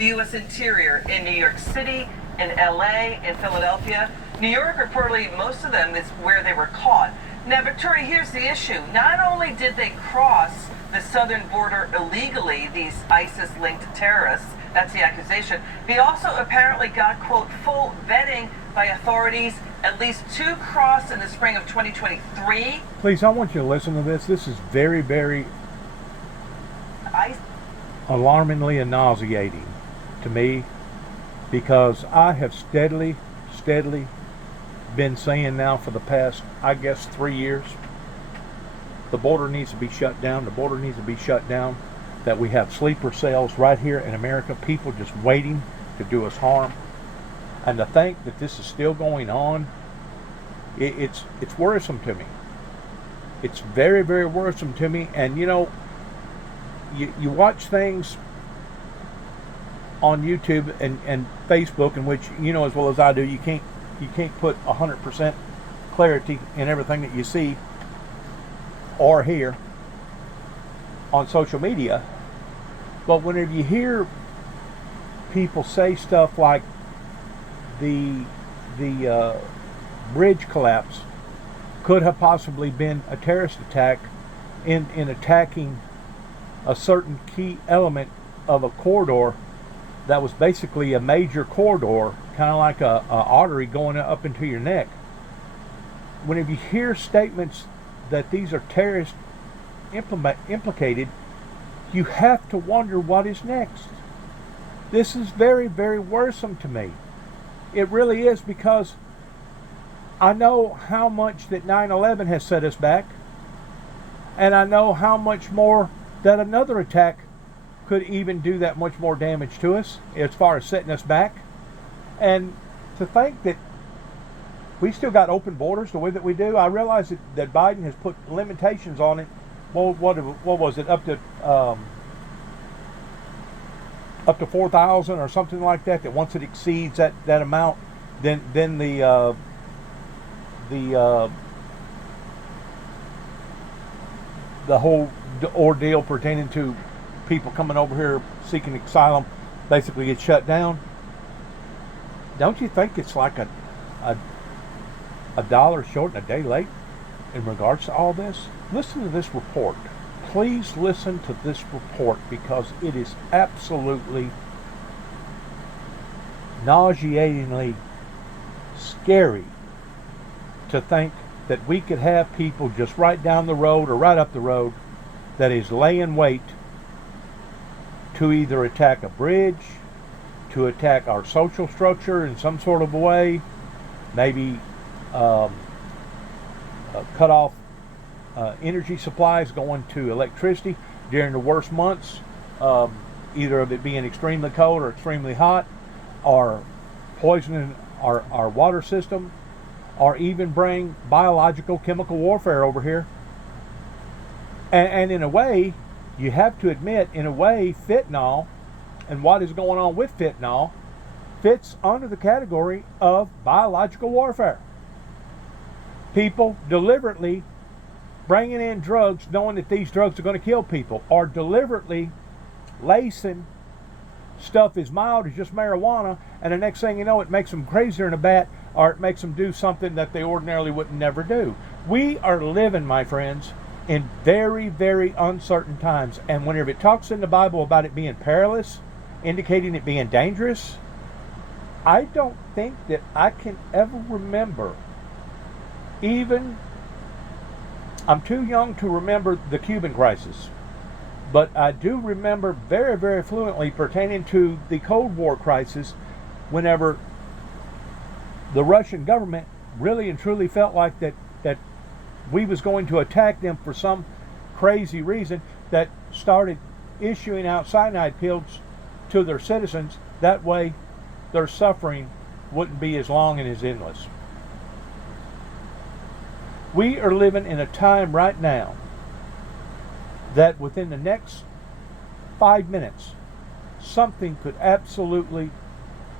the U.S. interior in New York City, in L.A., in Philadelphia. New York, reportedly, most of them is where they were caught. Now, Victoria, here's the issue. Not only did they cross the southern border illegally, these ISIS-linked terrorists, that's the accusation, they also apparently got, quote, full vetting by authorities. At least 2 crossed in the spring of 2023. Please, I want you to listen to this. This is very, very alarmingly and nauseating to me, because I have steadily been saying now for the past, I guess, 3 years, the border needs to be shut down. The border needs to be shut down. That we have sleeper cells right here in America, people just waiting to do us harm. And to think that this is still going on, it's worrisome to me. It's very, very worrisome to me. And you know, you watch things on YouTube and Facebook, in which, you know as well as I do, you can't put 100% clarity in everything that you see or hear on social media. But whenever you hear people say stuff like the bridge collapse could have possibly been a terrorist attack in attacking a certain key element of a corridor that was basically a major corridor, kind of like a artery going up into your neck. Whenever you hear statements that these are terrorists implicated, you have to wonder what is next. This is very, very worrisome to me. It really is, because I know how much that 9/11 has set us back, and I know how much more that another attack could even do that much more damage to us as far as setting us back. And to think that we still got open borders the way that we do, I realize that Biden has put limitations on it. Well, what was it, up to 4,000 or something like that? That once it exceeds that amount, then the whole ordeal pertaining to people coming over here seeking asylum basically gets shut down. Don't you think it's like a dollar short and a day late in regards to all this? Listen to this report. Please listen to this report, because it is absolutely nauseatingly scary to think that we could have people just right down the road or right up the road that is laying wait to either attack a bridge, to attack our social structure in some sort of a way, maybe cut off energy supplies going to electricity during the worst months, either of it being extremely cold or extremely hot, or poisoning our water system, or even bring biological chemical warfare over here. And in a way, you have to admit, in a way, fentanyl and what is going on with fentanyl fits under the category of biological warfare. People deliberately bringing in drugs knowing that these drugs are going to kill people, or deliberately lacing stuff as mild as just marijuana, and the next thing you know, it makes them crazier in a bat, or it makes them do something that they ordinarily would never do. We are living, my friends, in very, very uncertain times. And whenever it talks in the Bible about it being perilous, indicating it being dangerous, I don't think that I can ever remember, even, I'm too young to remember the Cuban crisis, but I do remember very, very fluently pertaining to the Cold War crisis, whenever the Russian government really and truly felt like that we was going to attack them for some crazy reason, that started issuing out cyanide pills to their citizens. That way their suffering wouldn't be as long and as endless. We are living in a time right now that within the next 5 minutes, something could absolutely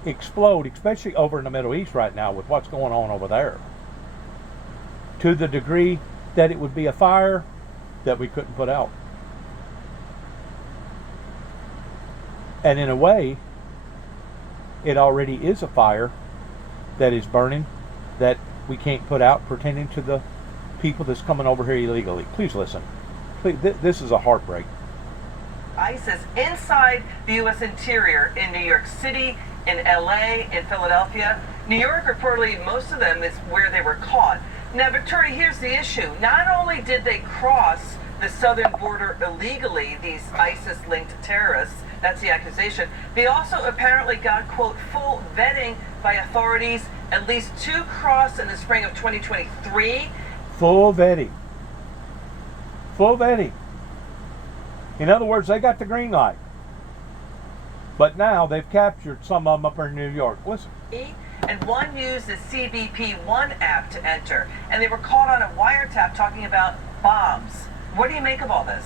explode, especially over in the Middle East right now with what's going on over there, to the degree that it would be a fire that we couldn't put out. And in a way, it already is a fire that is burning that we can't put out pertaining to the people that's coming over here illegally. Please listen. Please, this is a heartbreak. ISIS inside the U.S. interior in New York City, in LA, in Philadelphia. New York, reportedly, most of them is where they were caught. Now, Victoria, here's the issue. Not only did they cross the southern border illegally, these ISIS-linked terrorists, that's the accusation, they also apparently got, quote, full vetting by authorities. At least 2 crossed in the spring of 2023. Full vetting. Full vetting. In other words, they got the green light. But now they've captured some of them up in New York. Listen. And one used the CBP One app to enter. And they were caught on a wiretap talking about bombs. What do you make of all this?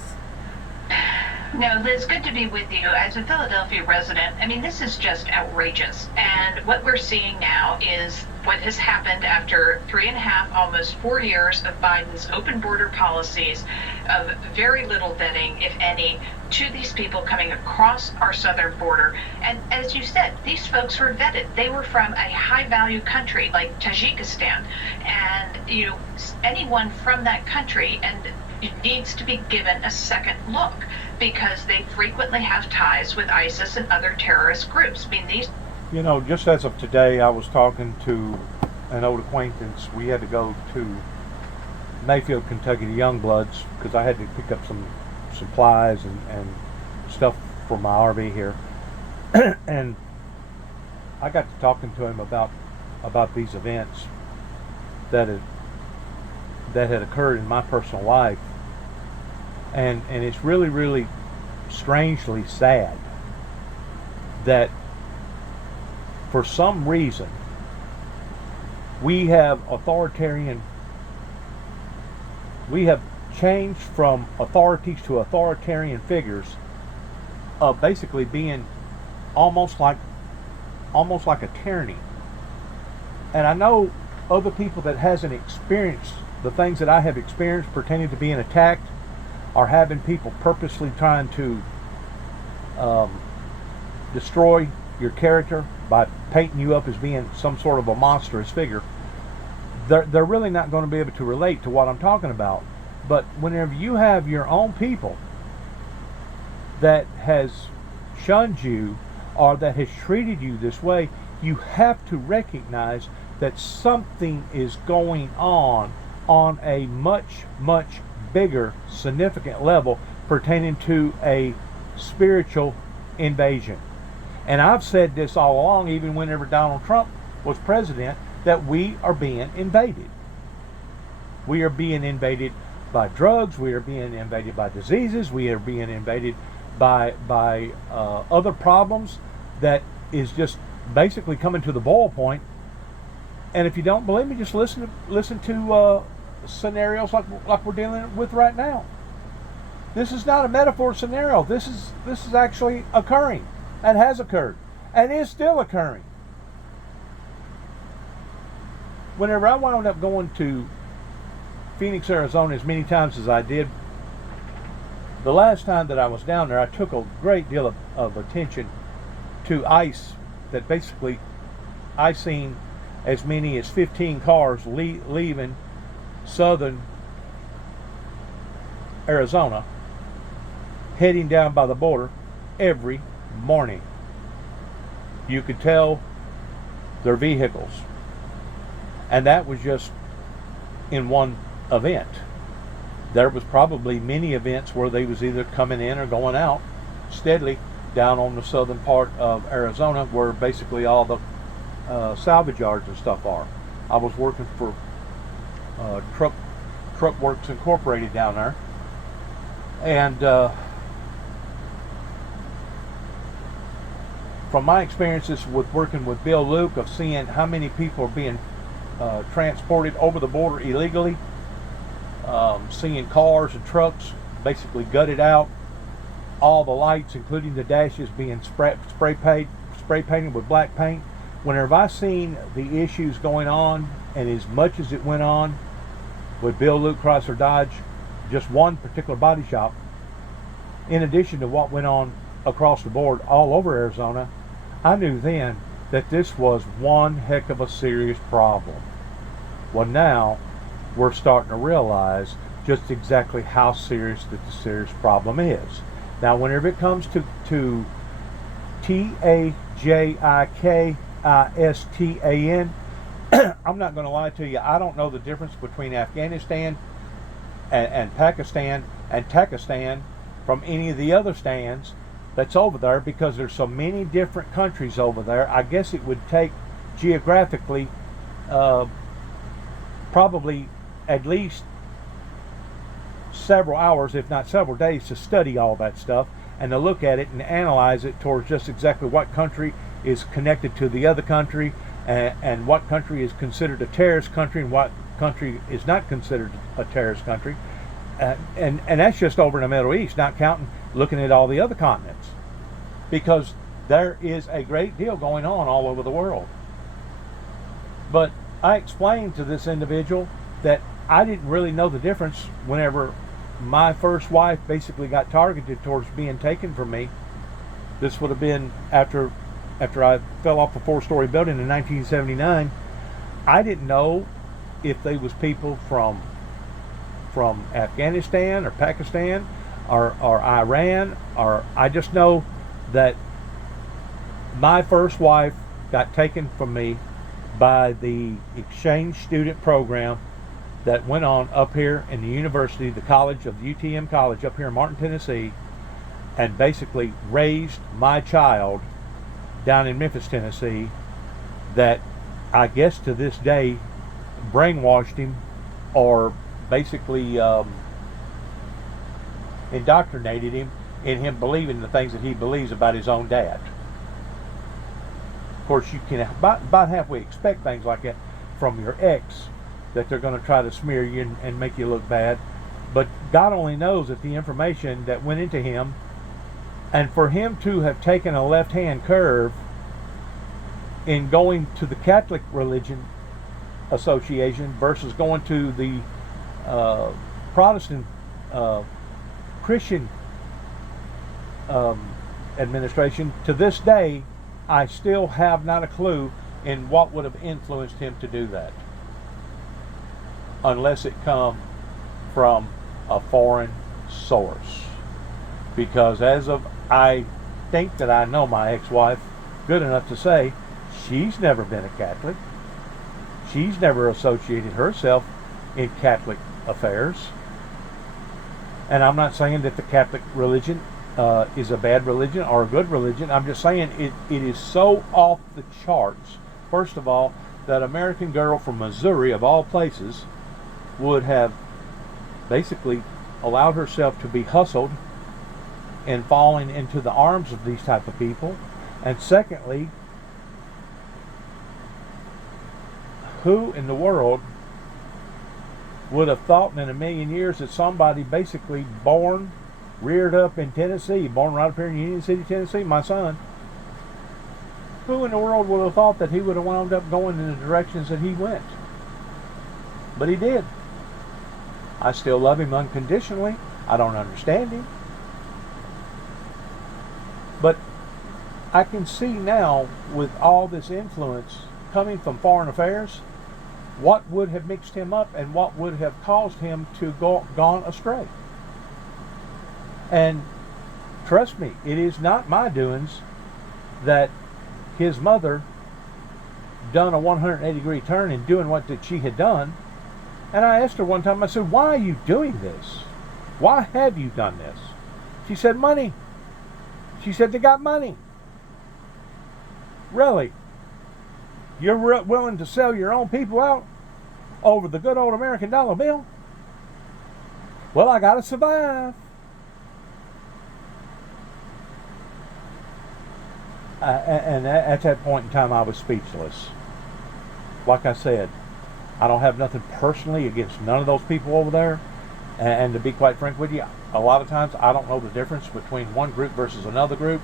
No, Liz, good to be with you. As a Philadelphia resident, I mean, this is just outrageous. And what we're seeing now is what has happened after 3.5, almost 4 years of Biden's open border policies, of very little vetting, if any, to these people coming across our southern border. And as you said, these folks were vetted. They were from a high-value country like Tajikistan. And, you know, anyone from that country and needs to be given a second look, because they frequently have ties with ISIS and other terrorist groups. I mean, these... You know, just as of today, I was talking to an old acquaintance. We had to go to Mayfield, Kentucky, to Youngbloods, because I had to pick up some supplies and stuff for my RV here. And I got to talking to him about these events that had occurred in my personal life. And it's really, really strangely sad that for some reason we have changed from authorities to authoritarian figures of basically being almost like a tyranny. And I know other people that hasn't experienced the things that I have experienced pertaining to being attacked, are having people purposely trying to destroy your character by painting you up as being some sort of a monstrous figure. They're really not going to be able to relate to what I'm talking about. But whenever you have your own people that has shunned you or that has treated you this way, you have to recognize that something is going on a much, much bigger, significant level pertaining to a spiritual invasion. And I've said this all along, even whenever Donald Trump was president, that we are being invaded. We are being invaded by drugs. We are being invaded by diseases. We are being invaded by other problems that is just basically coming to the boil point. And if you don't believe me, just listen to scenarios like we're dealing with right now. This is not a metaphor scenario. This is actually occurring and has occurred and is still occurring. Whenever I wound up going to Phoenix, Arizona, as many times as I did, the last time that I was down there, I took a great deal of attention to ICE. That basically, I seen as many as 15 cars leaving southern Arizona, heading down by the border every morning. You could tell their vehicles. And that was just in one event. There was probably many events where they was either coming in or going out steadily down on the southern part of Arizona, where basically all the salvage yards and stuff are. I was working for Truck Works Incorporated down there, and from my experiences with working with Bill Luke, of seeing how many people are being transported over the border illegally, seeing cars and trucks basically gutted out, all the lights, including the dashes, being spray painted with black paint. Whenever I seen the issues going on, and as much as it went on with Bill Luke Chrysler Dodge, just one particular body shop, in addition to what went on across the board all over Arizona, I knew then that this was one heck of a serious problem. Well, now we're starting to realize just exactly how serious that the serious problem is. Now, whenever it comes to Tajikistan, I'm not going to lie to you. I don't know the difference between Afghanistan and Pakistan and Takistan from any of the other stands that's over there, because there's so many different countries over there. I guess it would take geographically probably at least several hours, if not several days, to study all that stuff and to look at it and analyze it towards just exactly what country is connected to the other country, and what country is considered a terrorist country and what country is not considered a terrorist country. And that's just over in the Middle East, not counting looking at all the other continents, because there is a great deal going on all over the world. But I explained to this individual that I didn't really know the difference whenever my first wife basically got targeted towards being taken from me. This would have been after I fell off a 4-story building in 1979. I didn't know if they was people from Afghanistan or Pakistan or Iran, or I just know that my first wife got taken from me by the exchange student program that went on up here in the university, the college of the UTM College up here in Martin, Tennessee, and basically raised my child down in Memphis, Tennessee, that I guess to this day brainwashed him, or basically indoctrinated him in him believing the things that he believes about his own dad. Of course, you can about halfway expect things like that from your ex, that they're going to try to smear you and make you look bad. But God only knows that the information that went into him, and for him to have taken a left-hand curve in going to the Catholic religion association versus going to the Protestant Christian administration, to this day I still have not a clue in what would have influenced him to do that, unless it come from a foreign source. Because as of, I think that I know my ex-wife good enough to say she's never been a Catholic. She's never associated herself in Catholic affairs. And I'm not saying that the Catholic religion is a bad religion or a good religion. I'm just saying it is so off the charts, first of all, that American girl from Missouri, of all places, would have basically allowed herself to be hustled and falling into the arms of these type of people. And secondly, who in the world would have thought in a million years that somebody basically born, reared up in Tennessee, born right up here in Union City, Tennessee, my son, who in the world would have thought that he would have wound up going in the directions that he went? But he did. I still love him unconditionally. I don't understand him. But I can see now, with all this influence coming from foreign affairs, what would have mixed him up and what would have caused him to gone astray. And trust me, it is not my doings that his mother done a 180-degree turn in doing what that she had done. And I asked her one time, I said, why are you doing this? Why have you done this? She said, money. She said, they got money. Really? You're willing to sell your own people out over the good old American dollar bill? Well, I gotta survive. And at that point in time, I was speechless. Like I said, I don't have nothing personally against none of those people over there. And to be quite frank with you, a lot of times I don't know the difference between one group versus another group.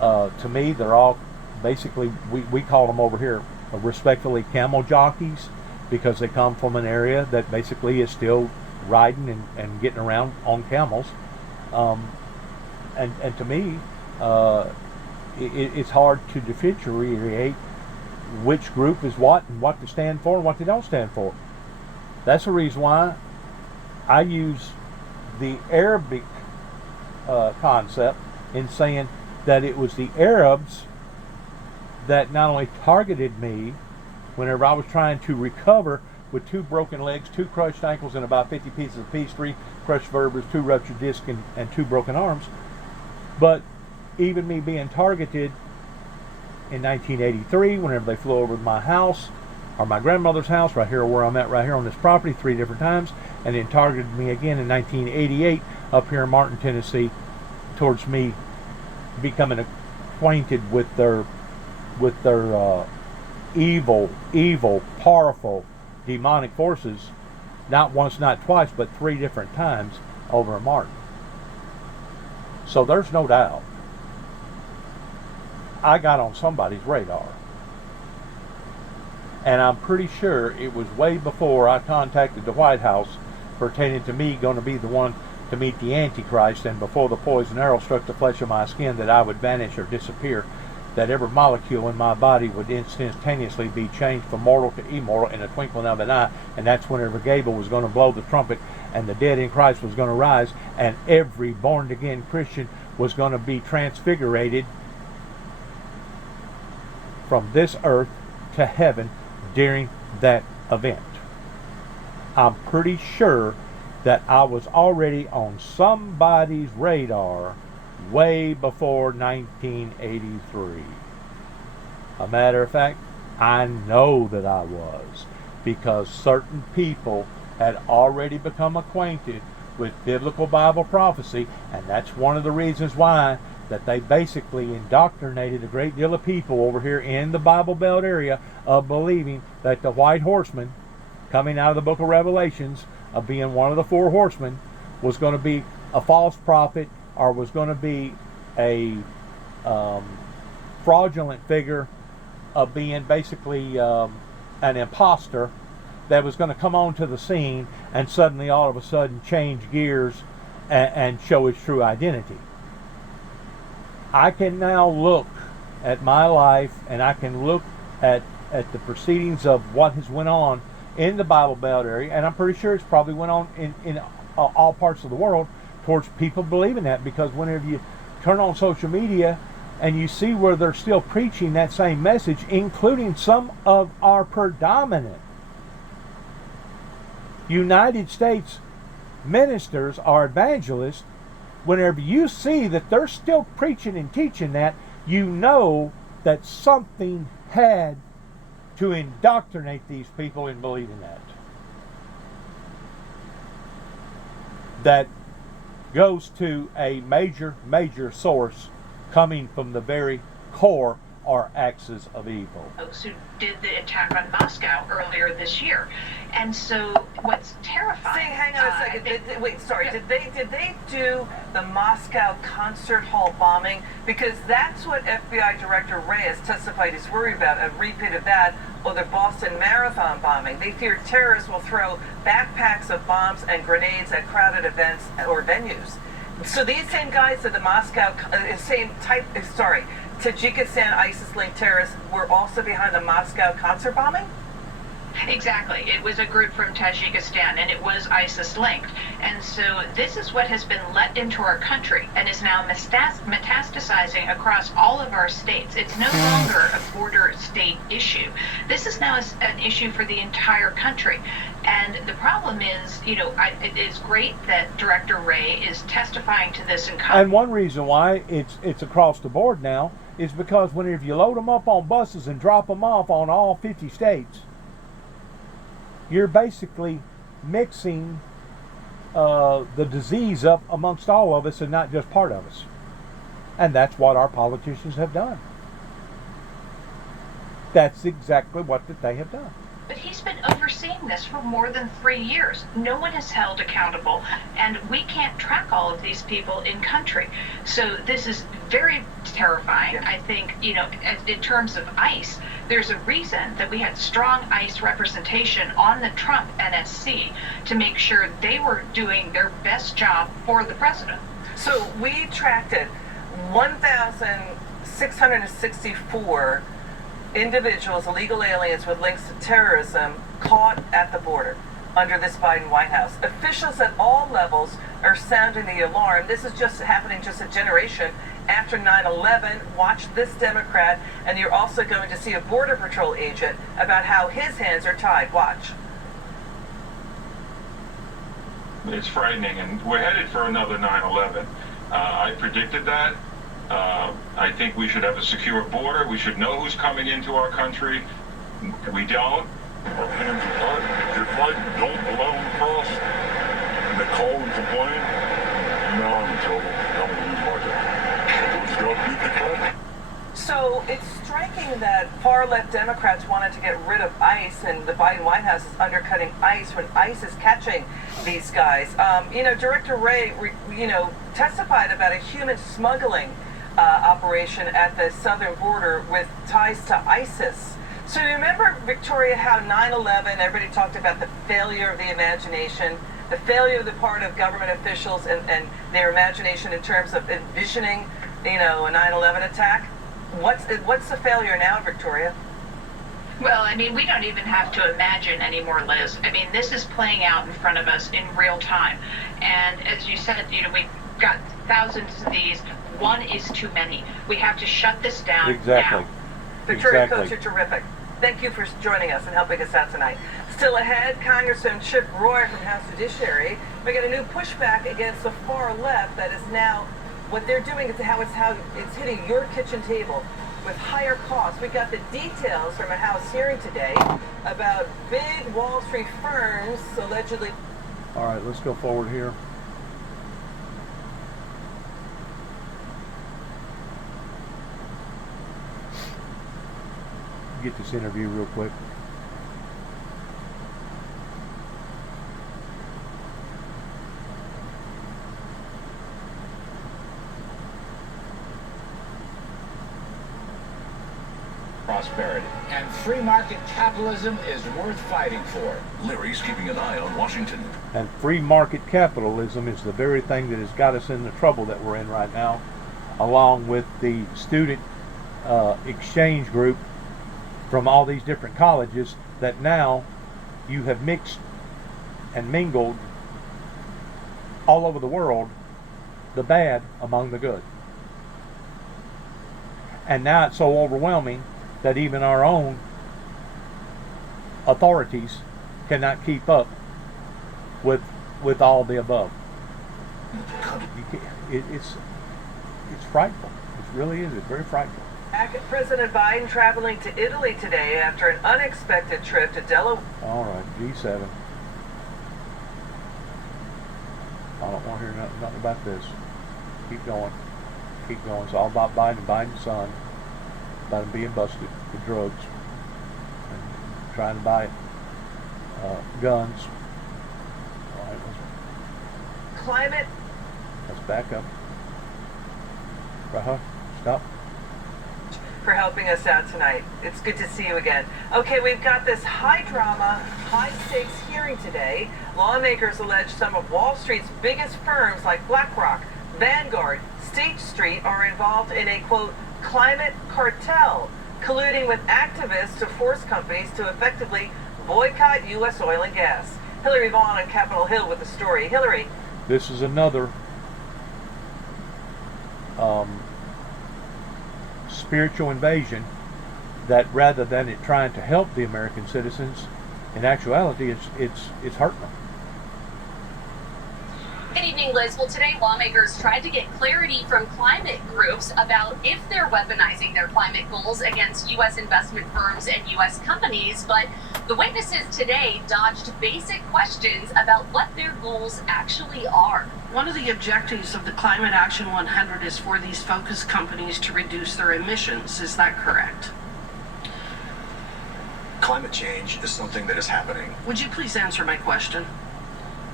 To me, they're all basically, we call them over here respectfully camel jockeys, because they come from an area that basically is still riding and getting around on camels. And to me, it's hard to differentiate which group is what and what they stand for and what they don't stand for. That's the reason why I use the Arabic concept in saying that it was the Arabs that not only targeted me whenever I was trying to recover with 2 broken legs, 2 crushed ankles, and about 50 pieces of piece, 3 crushed vertebrae, 2 ruptured discs, and 2 broken arms, but even me being targeted in 1983 whenever they flew over my house, or my grandmother's house, right here where I'm at right here on this property 3 different times, and then targeted me again in 1988 up here in Martin, Tennessee, towards me becoming acquainted with their evil, powerful, demonic forces, not once, not twice, but 3 different times over in Martin. So there's no doubt I got on somebody's radar. And I'm pretty sure it was way before I contacted the White House pertaining to me going to be the one to meet the Antichrist, and before the poison arrow struck the flesh of my skin that I would vanish or disappear, that every molecule in my body would instantaneously be changed from mortal to immortal in a twinkling of an eye, and that's whenever Gabriel was going to blow the trumpet and the dead in Christ was going to rise, and every born-again Christian was going to be transfigurated from this earth to heaven during that event. I'm pretty sure that I was already on somebody's radar way before 1983. A matter of fact, I know that I was, because certain people had already become acquainted with biblical Bible prophecy, and that's one of the reasons why that they basically indoctrinated a great deal of people over here in the Bible Belt area of believing that the white horseman coming out of the book of Revelations, of being one of the 4 horsemen, was going to be a false prophet, or was going to be a fraudulent figure of being basically an imposter that was going to come onto the scene and suddenly all of a sudden change gears and show his true identity. I can now look at my life, and I can look at the proceedings of what has went on in the Bible Belt area, and I'm pretty sure it's probably went on in all parts of the world, towards people believing that, because whenever you turn on social media and you see where they're still preaching that same message, including some of our predominant United States ministers or evangelists, whenever you see that they're still preaching and teaching that, you know that something had to indoctrinate these people in believing that. That goes to a major source coming from the very core or axis of evil. Folks who did the attack on Moscow earlier this year. And so what's terrifying... Hang on a second. Did they do the Moscow concert hall bombing? Because that's what FBI Director Reyes testified he's worried about, a repeat of that, or the Boston Marathon bombing. They fear terrorists will throw backpacks of bombs and grenades at crowded events or venues. So these same guys at the Moscow, Tajikistan ISIS-linked terrorists were also behind the Moscow concert bombing? Exactly. It was a group from Tajikistan, and it was ISIS-linked. And so this is what has been let into our country and is now metastasizing across all of our states. It's no longer a border state issue. This is now an issue for the entire country. And the problem is, it is great that Director Wray is testifying to this in Congress. And one reason why it's across the board now is because whenever you load them up on buses and drop them off on all 50 states, you're basically mixing the disease up amongst all of us and not just part of us. And that's what our politicians have done. That's exactly what they have done. But he's been overseeing this for more than 3 years. No one is held accountable, and we can't track all of these people in country. So this is very terrifying. I think, in terms of ICE, there's a reason that we had strong ICE representation on the Trump NSC to make sure they were doing their best job for the president. So we tracked it. 1,000 664 individuals, illegal aliens with links to terrorism, caught at the border under this Biden White House. Officials at all levels are sounding the alarm. This is just happening just a generation after 9/11. Watch this Democrat, and you're also going to see a Border Patrol agent about how his hands are tied. Watch. It's frightening, and we're headed for another 9/11. I predicted that. I think we should have a secure border. We should know who's coming into our country. We don't. Our hands are tied. If I don't allow them to cross, and they call and complain, now I'm in trouble. I'm going to lose my job. It's got to be declared. So it's striking that far-left Democrats wanted to get rid of ICE, and the Biden White House is undercutting ICE when ICE is catching these guys. Director Wray, testified about a human smuggling operation at the southern border with ties to ISIS. So you remember, Victoria, how 9/11, everybody talked about the failure of the imagination, the failure of the part of government officials and their imagination in terms of envisioning, a 9/11 attack. What's the failure now, Victoria? Well, I mean, we don't even have to imagine anymore, Liz. I mean, this is playing out in front of us in real time. And as you said, we've got thousands of these. One is too many. We have to shut this down Exactly. now. Victoria Exactly. Coach, you're terrific. Thank you for joining us and helping us out tonight. Still ahead, Congressman Chip Roy from House Judiciary. We got a new pushback against the far left that is now, what they're doing is how it's hitting your kitchen table with higher costs. We got the details from a House hearing today about big Wall Street firms allegedly. All right, let's go forward here. Get this interview real quick. Prosperity. And free market capitalism is worth fighting for. Larry's keeping an eye on Washington. And free market capitalism is the very thing that has got us in the trouble that we're in right now, along with the student exchange group from all these different colleges that now you have mixed and mingled all over the world the bad among the good. And now it's so overwhelming that even our own authorities cannot keep up with all the above. It's frightful. It really is. It's very frightful. President Biden traveling to Italy today after an unexpected trip to Delaware. All right, G7. I don't want to hear nothing about this. Keep going. Keep going. It's all about Biden and Biden's son. About him being busted for drugs and trying to buy guns. All right, Climate. let's back up. Stop. For helping us out tonight. It's good to see you again. Okay, we've got this high drama, high stakes hearing today. Lawmakers allege some of Wall Street's biggest firms like BlackRock, Vanguard, State Street are involved in a, quote, climate cartel, colluding with activists to force companies to effectively boycott U.S. oil and gas. Hillary Vaughn on Capitol Hill with the story. Hillary. This is another spiritual invasion that, rather than it trying to help the American citizens, in actuality it's hurting them. Good evening, Liz. Well, today lawmakers tried to get clarity from climate groups about if they're weaponizing their climate goals against U.S. investment firms and U.S. companies, but the witnesses today dodged basic questions about what their goals actually are. One of the objectives of the Climate Action 100 is for these focus companies to reduce their emissions. Is that correct? Climate change is something that is happening. Would you please answer my question?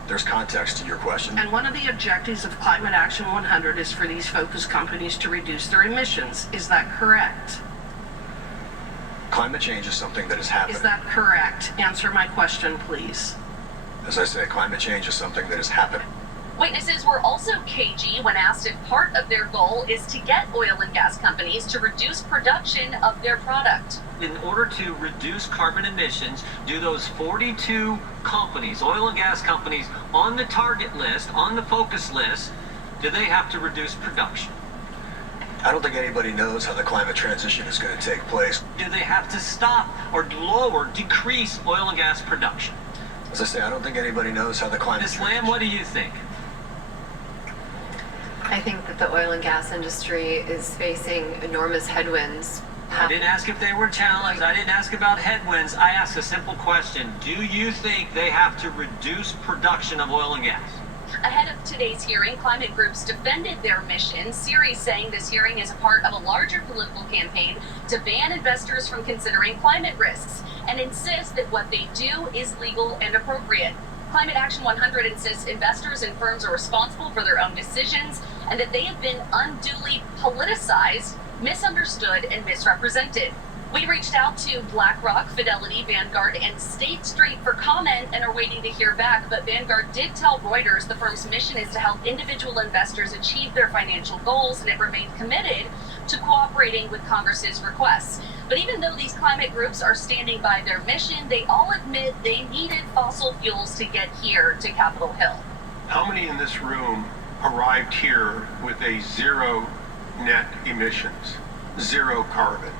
There's context to your question. And one of the objectives of Climate Action 100 is for these focus companies to reduce their emissions. Is that correct? Climate change is something that is happening. Is that correct? Answer my question, please. As I say, climate change is something that is happening. Witnesses were also cagey when asked if part of their goal is to get oil and gas companies to reduce production of their product. In order to reduce carbon emissions, do those 42 companies, oil and gas companies, on the target list, on the focus list, do they have to reduce production? I don't think anybody knows how the climate transition is going to take place. Do they have to stop or lower, decrease oil and gas production? As I say, I don't think anybody knows how the climate Ms. Lamb, what do you think? I think that the oil and gas industry is facing enormous headwinds. I didn't ask if they were challenged. I didn't ask about headwinds. I asked a simple question. Do you think they have to reduce production of oil and gas? Ahead of today's hearing, climate groups defended their mission. Series saying this hearing is a part of a larger political campaign to ban investors from considering climate risks and insist that what they do is legal and appropriate. Climate Action 100 insists investors and firms are responsible for their own decisions and that they have been unduly politicized, misunderstood, and misrepresented. We reached out to BlackRock, Fidelity, Vanguard, and State Street for comment and are waiting to hear back, but Vanguard did tell Reuters the firm's mission is to help individual investors achieve their financial goals, and it remained committed to cooperating with Congress's requests. But even though these climate groups are standing by their mission, they all admit they needed fossil fuels to get here to Capitol Hill. How many in this room arrived here with a zero net emissions, zero carbon?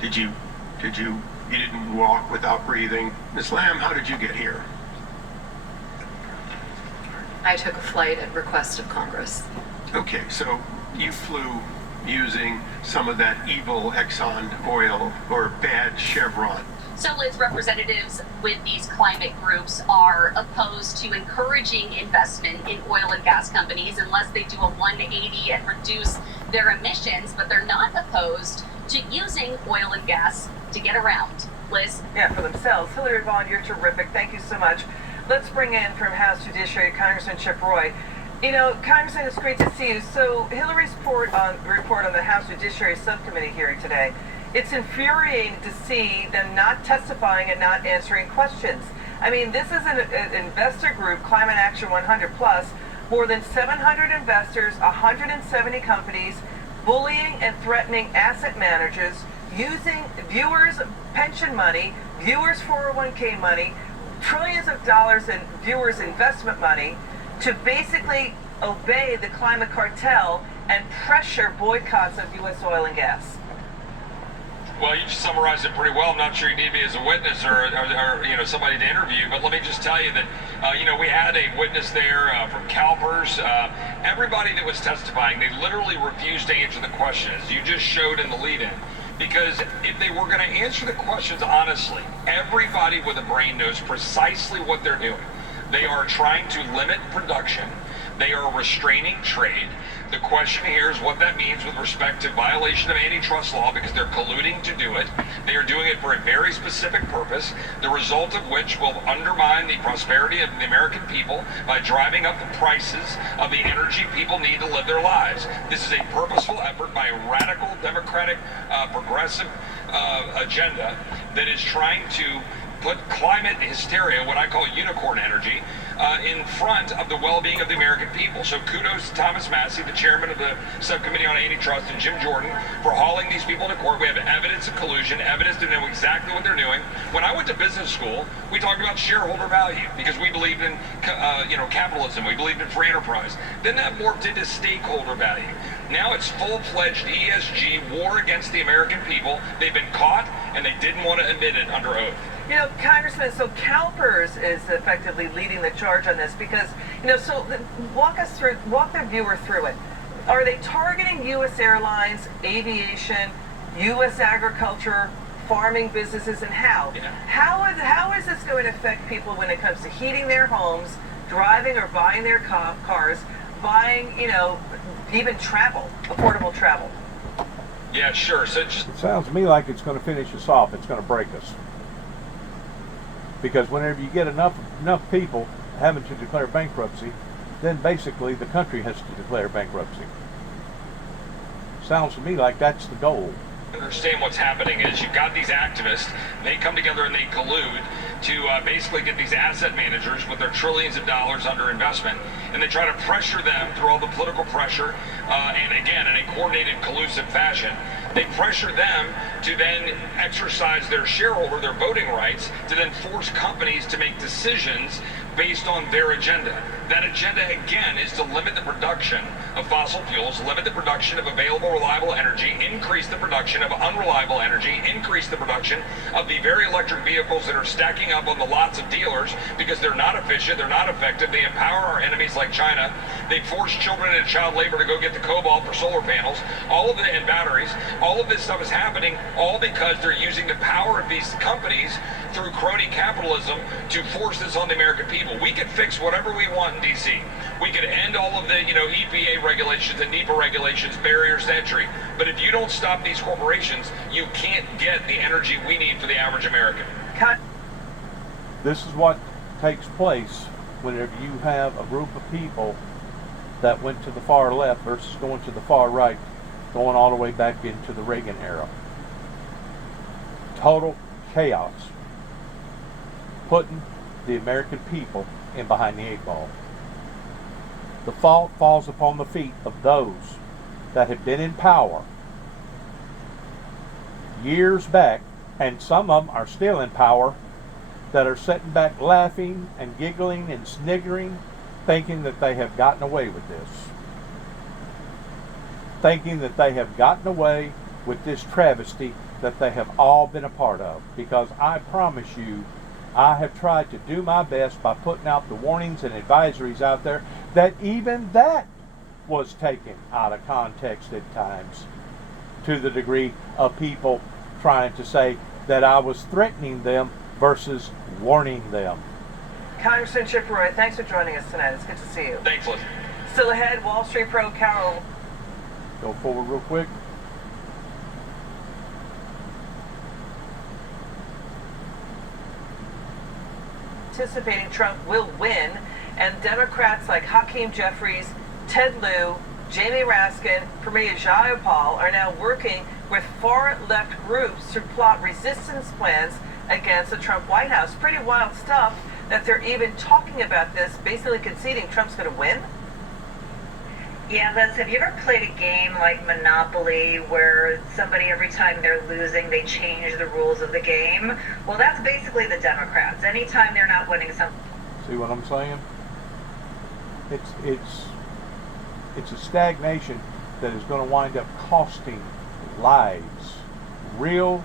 You didn't walk without breathing. Ms. Lamb, how did you get here? I took a flight at request of Congress. Okay, so you flew using some of that evil Exxon oil or bad Chevron. So, Liz, representatives with these climate groups are opposed to encouraging investment in oil and gas companies unless they do a 180 and reduce their emissions, but they're not opposed to using oil and gas to get around. Liz? Yeah, for themselves. Hillary Vaughn, you're terrific. Thank you so much. Let's bring in from House Judiciary Congressman Chip Roy. You know, Congressman, it's great to see you. So Hillary's report on the House Judiciary Subcommittee hearing today, it's infuriating to see them not testifying and not answering questions. I mean, this is an investor group, Climate Action 100 Plus, more than 700 investors, 170 companies, bullying and threatening asset managers, using viewers' pension money, viewers' 401k money, trillions of dollars in viewers' investment money to basically obey the climate cartel and pressure boycotts of U.S. oil and gas. Well, you just summarized it pretty well. I'm not sure you need me as a witness or somebody to interview, but let me just tell you that we had a witness there from CalPERS. Everybody that was testifying, they literally refused to answer the questions you just showed in the lead-in. Because if they were going to answer the questions honestly, everybody with a brain knows precisely what they're doing. They are trying to limit production. They are restraining trade. The question here is what that means with respect to violation of antitrust law, because they're colluding to do it. They are doing it for a very specific purpose, the result of which will undermine the prosperity of the American people by driving up the prices of the energy people need to live their lives. This is a purposeful effort by a radical, democratic, progressive agenda that is trying to put climate hysteria, what I call unicorn energy, in front of the well-being of the American people. So kudos to Thomas Massey, the chairman of the Subcommittee on Antitrust, and Jim Jordan for hauling these people to court. We have evidence of collusion, evidence to know exactly what they're doing. When I went to business school, we talked about shareholder value because we believed in capitalism. We believed in free enterprise. Then that morphed into stakeholder value. Now it's full-fledged ESG, war against the American people. They've been caught, and they didn't want to admit it under oath. You know, Congressman, so CalPERS is effectively leading the charge on this because, walk the viewer through it. Are they targeting U.S. airlines, aviation, U.S. agriculture, farming businesses, and how? Yeah. How is this going to affect people when it comes to heating their homes, driving or buying their cars, buying, even travel, affordable travel? Yeah, sure. So It sounds to me like it's going to finish us off. It's going to break us. Because whenever you get enough people having to declare bankruptcy, then basically the country has to declare bankruptcy. Sounds to me like that's the goal. understand what's happening is you've got these activists, they come together and they collude to basically get these asset managers with their trillions of dollars under investment, and they try to pressure them through all the political pressure, and again, in a coordinated, collusive fashion. They pressure them to then exercise their shareholder, their voting rights, to then force companies to make decisions based on their agenda. That agenda, again, is to limit the production of fossil fuels, limit the production of available, reliable energy, increase the production of unreliable energy, increase the production of the very electric vehicles that are stacking up on the lots of dealers because they're not efficient, they're not effective, they empower our enemies like China, they force children into child labor to go get the cobalt for solar panels, and batteries. All of this stuff is happening all because they're using the power of these companies through crony capitalism to force this on the American people. We could fix whatever we want in D.C. We could end all of the, EPA regulations and NEPA regulations, barriers to entry. But if you don't stop these corporations, you can't get the energy we need for the average American. This is what takes place whenever you have a group of people that went to the far left versus going to the far right, going all the way back into the Reagan era. Total chaos. Putting the American people in behind the eight ball. The fault falls upon the feet of those that have been in power years back, and some of them are still in power, that are sitting back laughing and giggling and sniggering, thinking that they have gotten away with this. Thinking that they have gotten away with this travesty that they have all been a part of. Because I promise you, I have tried to do my best by putting out the warnings and advisories out there, that even that was taken out of context at times, to the degree of people trying to say that I was threatening them versus warning them. Congressman Chip Roy, thanks for joining us tonight. It's good to see you. Thanks, Liz. Still ahead, Wall Street Pro Carol. Go forward real quick. Anticipating Trump will win, and Democrats like Hakeem Jeffries, Ted Lieu, Jamie Raskin, Pramila Jayapal are now working with far-left groups to plot resistance plans against the Trump White House. Pretty wild stuff that they're even talking about this, basically conceding Trump's going to win. Yeah, Liz, have you ever played a game like Monopoly where somebody, every time they're losing, they change the rules of the game? Well, that's basically the Democrats. Anytime they're not winning something. See what I'm saying? It's a stagnation that is going to wind up costing lives. Real,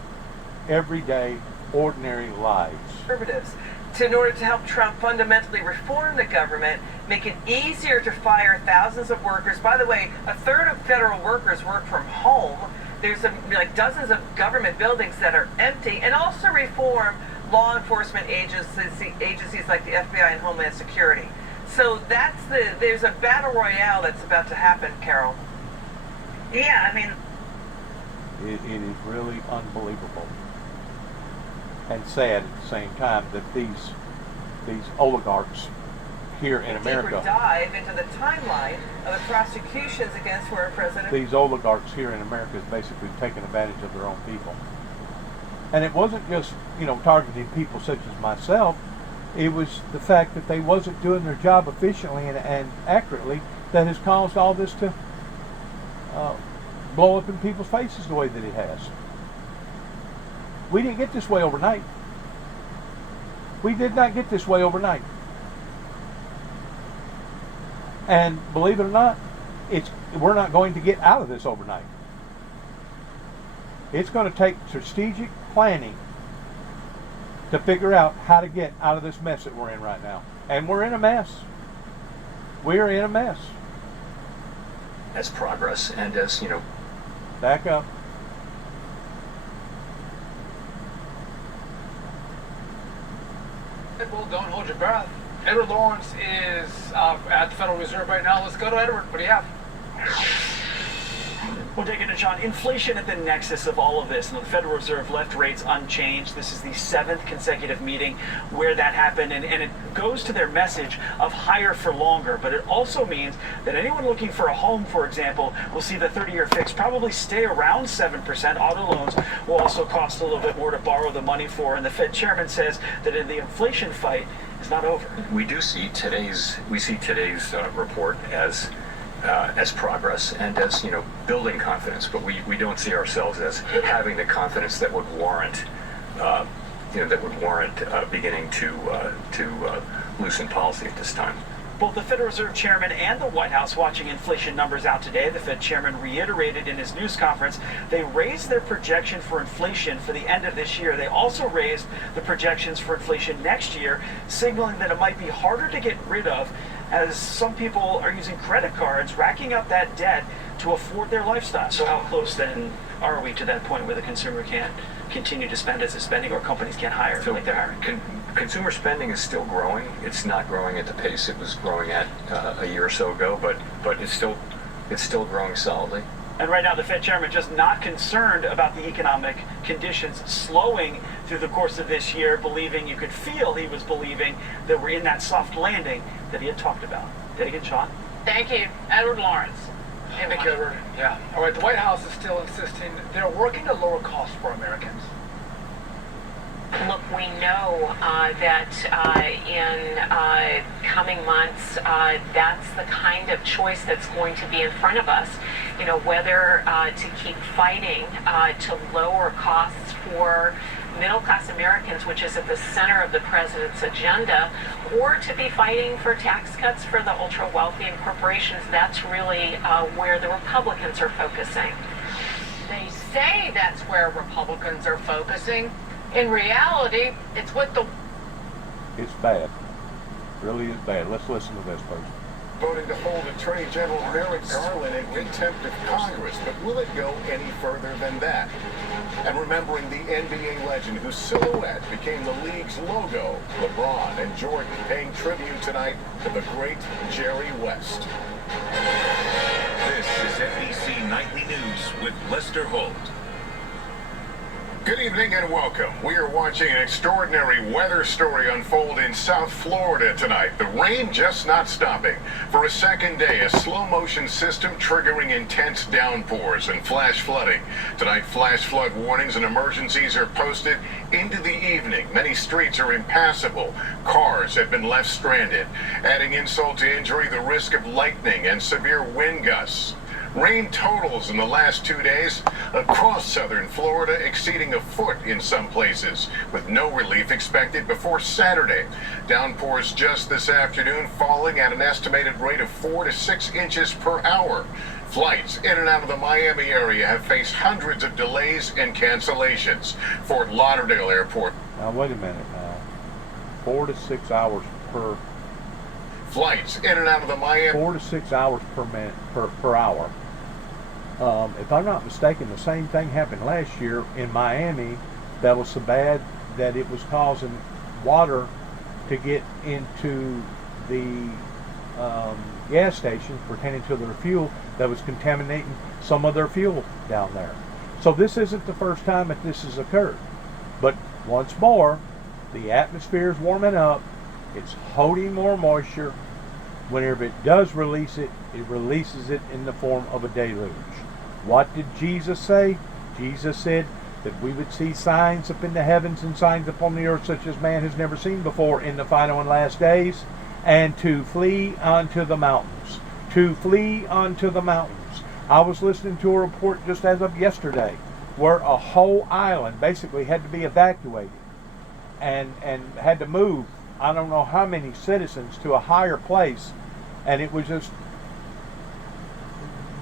everyday, ordinary lives. Conservatives, in order to help Trump fundamentally reform the government, make it easier to fire thousands of workers. By the way, a third of federal workers work from home. There's like dozens of government buildings that are empty, and also reform law enforcement agencies like the FBI and Homeland Security. So there's a battle royale that's about to happen, Carol. Yeah, I mean, it is really unbelievable and sad at the same time that these oligarchs here in America. Deeper dive into the timeline of the prosecutions against former President. These oligarchs here in America is basically taking advantage of their own people. And it wasn't just, targeting people such as myself. It was the fact that they wasn't doing their job efficiently and accurately that has caused all this to blow up in people's faces the way that it has. We didn't get this way overnight. We did not get this way overnight. And believe it or not, we're not going to get out of this overnight. It's going to take strategic planning to figure out how to get out of this mess that we're in right now. And we're in a mess. We're in a mess. As progress and as, Back up. Well, don't hold your breath. Edward Lawrence is at the Federal Reserve right now. Let's go to Edward. What do you have? Well, Dagan and Sean, inflation at the nexus of all of this. And the Federal Reserve left rates unchanged. This is the 7th consecutive meeting where that happened. And it goes to their message of higher for longer. But it also means that anyone looking for a home, for example, will see the 30-year fix probably stay around 7%. Auto loans will also cost a little bit more to borrow the money for. And the Fed chairman says that in the inflation fight is not over. We see today's report as progress and as building confidence, but we don't see ourselves as having the confidence that would warrant beginning to loosen policy at this time. Both the Federal Reserve Chairman and the White House watching inflation numbers out today. The Fed Chairman reiterated in his news conference they raised their projection for inflation for the end of this year. They also raised the projections for inflation next year, signaling that it might be harder to get rid of as some people are using credit cards, racking up that debt to afford their lifestyle. So how close then are we to that point where the consumer can't continue to spend as it's spending or companies can't hire like they're hiring? Consumer spending is still growing. It's not growing at the pace it was growing at a year or so ago, but it's still growing solidly. And right now, the Fed chairman just not concerned about the economic conditions slowing through the course of this year, he could feel he was believing that we're in that soft landing that he had talked about. Did I get Sean? Thank you. Edward Lawrence. Hey, McElroy. Yeah. All right, the White House is still insisting they're working to lower costs for Americans. Look, we know that in coming months, that's the kind of choice that's going to be in front of us. Whether to keep fighting to lower costs for middle-class Americans, which is at the center of the president's agenda, or to be fighting for tax cuts for the ultra-wealthy and corporations. That's really where the Republicans are focusing. They say that's where Republicans are focusing. In reality, it's what the... It's bad. Really is bad. Let's listen to this person. Voting to hold Attorney General Merrick Garland in contempt of Congress, but will it go any further than that? And remembering the NBA legend whose silhouette became the league's logo, LeBron and Jordan paying tribute tonight to the great Jerry West. This is NBC Nightly News with Lester Holt. Good evening and welcome. We are watching an extraordinary weather story unfold in South Florida tonight. The rain just not stopping. For a second day, a slow-motion system triggering intense downpours and flash flooding. Tonight, flash flood warnings and emergencies are posted into the evening. Many streets are impassable. Cars have been left stranded. Adding insult to injury, the risk of lightning and severe wind gusts. Rain totals in the last 2 days across southern Florida exceeding a foot in some places, with no relief expected before Saturday. Downpours just this afternoon falling at an estimated rate of 4 to 6 inches per hour. Flights in and out of the Miami area have faced hundreds of delays and cancellations. Fort Lauderdale Airport. Now wait a minute now. 4 to 6 hours per... Flights in and out of the Miami... 4 to 6 hours per hour. If I'm not mistaken, the same thing happened last year in Miami that was so bad that it was causing water to get into the gas stations pertaining to their fuel that was contaminating some of their fuel down there. So this isn't the first time that this has occurred. But once more, the atmosphere is warming up. It's holding more moisture. Whenever it does release it, it releases it in the form of a deluge. What did Jesus say? Jesus said that we would see signs up in the heavens and signs upon the earth such as man has never seen before in the final and last days, and to flee unto the mountains. To flee unto the mountains. I was listening to a report just as of yesterday where a whole island basically had to be evacuated and had to move I don't know how many citizens to a higher place, and it was just,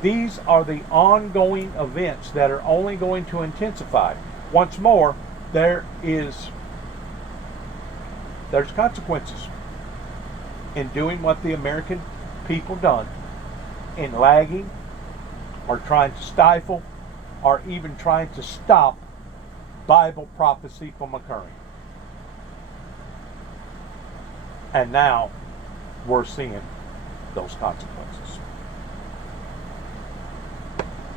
these are the ongoing events that are only going to intensify. Once more, there's consequences in doing what the American people done, in lagging, or trying to stifle, or even trying to stop Bible prophecy from occurring. And now we're seeing those consequences.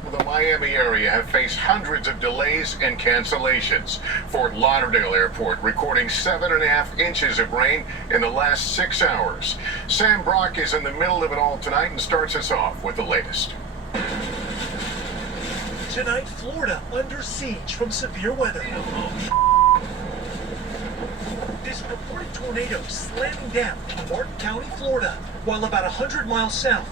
of the Miami area have faced hundreds of delays and cancellations. Fort Lauderdale Airport recording 7.5 inches of rain in the last 6 hours. Sam Brock is in the middle of it all tonight and starts us off with the latest. Tonight, Florida under siege from severe weather. This reported tornado slamming down on Martin County, Florida, while about 100 miles south.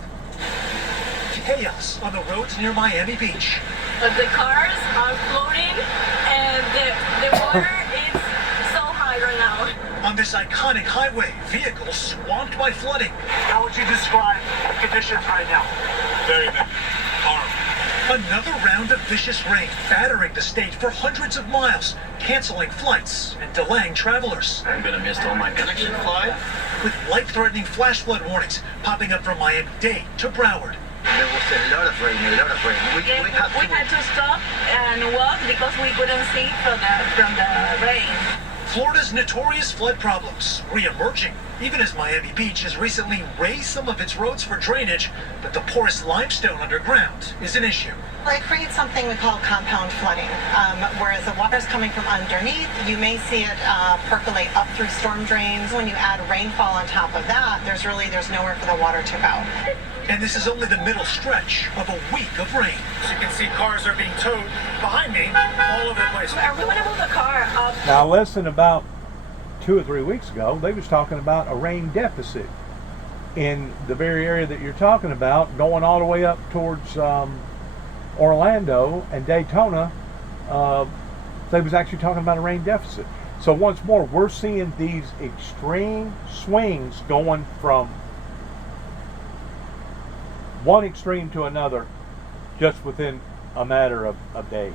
Chaos on the roads near Miami Beach. The cars are floating and the water is so high right now. On this iconic highway, vehicles swamped by flooding. How would you describe the conditions right now? Very bad. Horrible. Another round of vicious rain battering the state for hundreds of miles, canceling flights and delaying travelers. I'm gonna miss all my connection flight. With life-threatening flash flood warnings popping up from Miami-Dade to Broward. There was a lot of rain, We had to stop and walk because we couldn't see from the rain. Florida's notorious flood problems re-emerging, even as Miami Beach has recently raised some of its roads for drainage, but the porous limestone underground is an issue. It creates something we call compound flooding, whereas the water's coming from underneath, you may see it percolate up through storm drains. When you add rainfall on top of that, there's nowhere for the water to go. And this is only the middle stretch of a week of rain. As you can see, cars are being towed behind me all over the place. We want to move the car up. Now listen, about 2 or 3 weeks ago, they was talking about a rain deficit in the very area that you're talking about, going all the way up towards Orlando and Daytona. They was actually talking about a rain deficit. So once more, we're seeing these extreme swings going from one extreme to another just within a matter of days.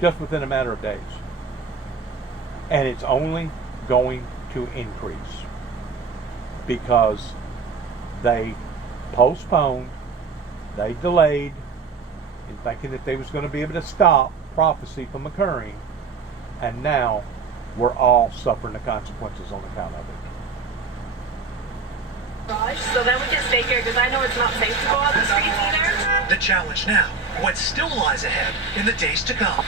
Just within a matter of days. And it's only going to increase because they postponed, they delayed in thinking that they was going to be able to stop prophecy from occurring, and now we're all suffering the consequences on account of it. So then we can stay here because I know it's not safe to go out the streets either. The challenge now, what still lies ahead in the days to come.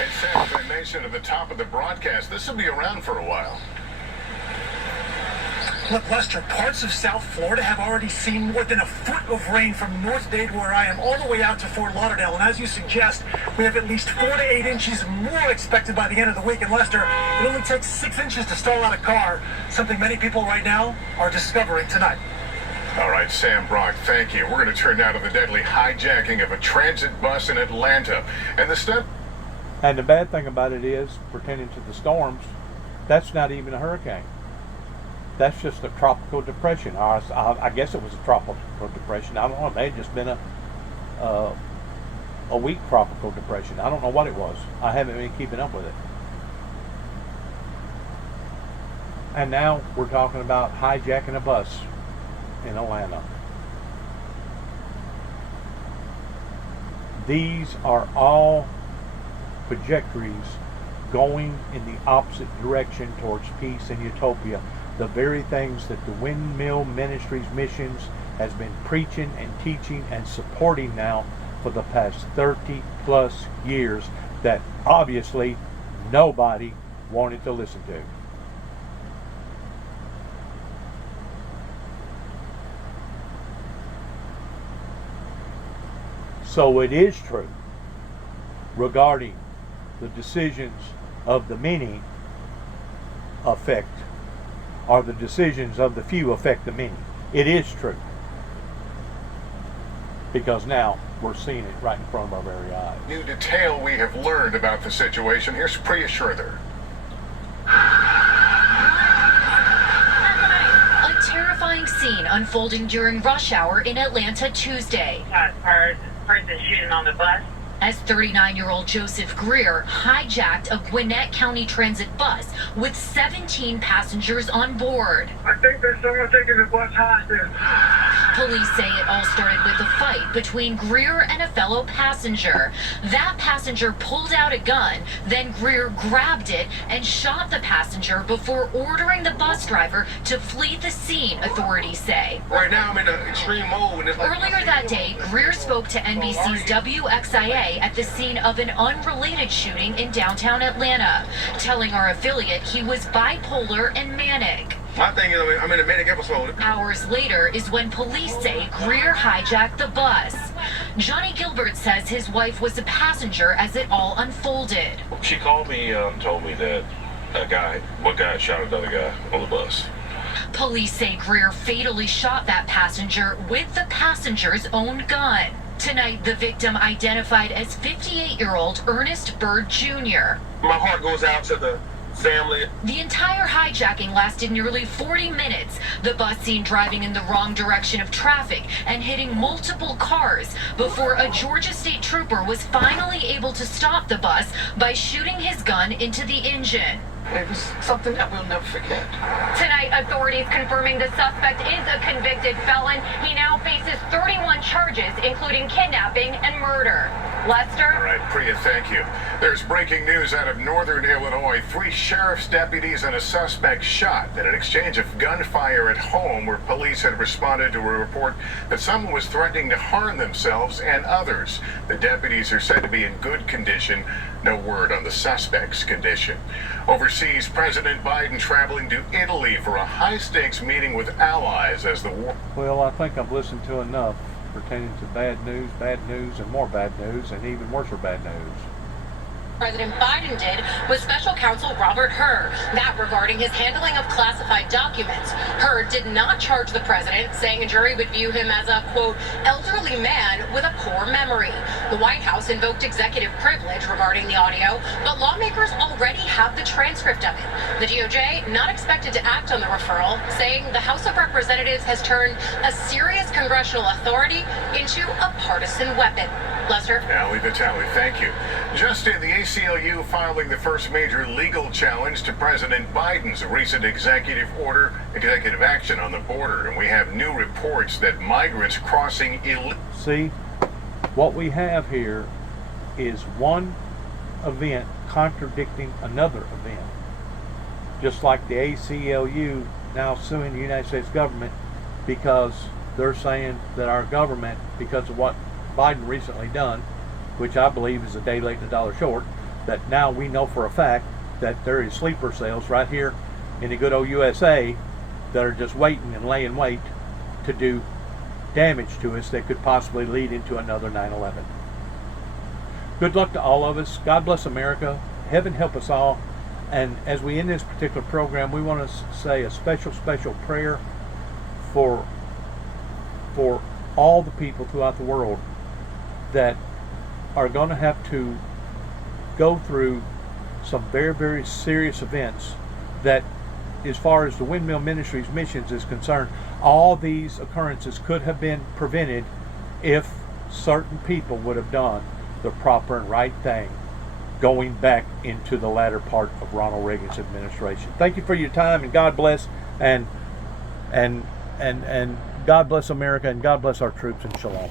And Sam, as I mentioned at the top of the broadcast, this will be around for a while. Look, Lester, parts of South Florida have already seen more than a foot of rain from North Dade, where I am, all the way out to Fort Lauderdale. And as you suggest, we have at least 4 to 8 inches more expected by the end of the week. And Lester, it only takes 6 inches to stall out a car, something many people right now are discovering tonight. All right, Sam Brock, thank you. We're going to turn now to the deadly hijacking of a transit bus in Atlanta. And the stuff. And the bad thing about it is, pertaining to the storms, that's not even a hurricane. That's just a tropical depression. I guess it was a tropical depression. I don't know. It may have just been a weak tropical depression. I don't know what it was. I haven't been keeping up with it. And now we're talking about hijacking a bus in Atlanta. These are all trajectories going in the opposite direction towards peace and utopia. The very things that the Windmill Ministries missions has been preaching and teaching and supporting now for the past 30 plus years, that obviously nobody wanted to listen to. So it is true regarding the decisions of the many affect, or the decisions of the few affect the many. It is true. Because now we're seeing it right in front of our very eyes. New detail we have learned about the situation. Here's Priya Schroeder. A terrifying scene unfolding during rush hour in Atlanta Tuesday. Heard person shooting on the bus. as 39-year-old Joseph Greer hijacked a Gwinnett County Transit bus with 17 passengers on board. I think there's someone taking the bus hostage. Police say it all started with a fight between Greer and a fellow passenger. That passenger pulled out a gun, then Greer grabbed it and shot the passenger before ordering the bus driver to flee the scene, authorities say. Right now I'm in an extreme mode. Earlier that day, Greer spoke to NBC's WXIA at the scene of an unrelated shooting in downtown Atlanta, telling our affiliate he was bipolar and manic. My thing is, I'm in a manic episode. Hours later is when police say Greer hijacked the bus. Johnny Gilbert says his wife was a passenger as it all unfolded. She called me, told me that one guy shot another guy on the bus. Police say Greer fatally shot that passenger with the passenger's own gun. Tonight, the victim identified as 58-year-old Ernest Bird Jr. My heart goes out to the family. The entire hijacking lasted nearly 40 minutes. The bus seen driving in the wrong direction of traffic and hitting multiple cars before a Georgia state trooper was finally able to stop the bus by shooting his gun into the engine. It was something that we'll never forget. Tonight, authorities confirming the suspect is a convicted felon. He now faces 31 charges, including kidnapping and murder. Lester? All right, Priya, thank you. There's breaking news out of northern Illinois. 3 sheriff's deputies and a suspect shot in an exchange of gunfire at home where police had responded to a report that someone was threatening to harm themselves and others. The deputies are said to be in good condition. No word on the suspect's condition. Overseas, President Biden traveling to Italy for a high-stakes meeting with allies as the war... Well, I think I've listened to enough pertaining to bad news, and more bad news, and even worse bad news. President Biden did with special counsel Robert Hur, that regarding his handling of classified documents. Hur did not charge the president, saying a jury would view him as a, quote, elderly man with a poor memory. The White House invoked executive privilege regarding the audio, but lawmakers already have the transcript of it. The DOJ not expected to act on the referral, saying the House of Representatives has turned a serious congressional authority into a partisan weapon. Lester? Ali Vitale, thank you. Just in, the ACLU filing the first major legal challenge to President Biden's recent executive action on the border, and we have new reports that migrants crossing See, what we have here is one event contradicting another event. Just like the ACLU now suing the United States government because they're saying that our government, because of what Biden recently done, which I believe is a day late and a dollar short, that now we know for a fact that there is sleeper cells right here in the good old USA that are just waiting and laying wait to do damage to us that could possibly lead into another 9/11. Good luck to all of us. God bless America. Heaven help us all. And as we end this particular program, we want to say a special prayer for all the people throughout the world that are going to have to go through some very, very serious events that, as far as the Windmill Ministries missions is concerned, all these occurrences could have been prevented if certain people would have done the proper and right thing going back into the latter part of Ronald Reagan's administration. Thank you for your time, and God bless, and God bless America, and God bless our troops, and shalom.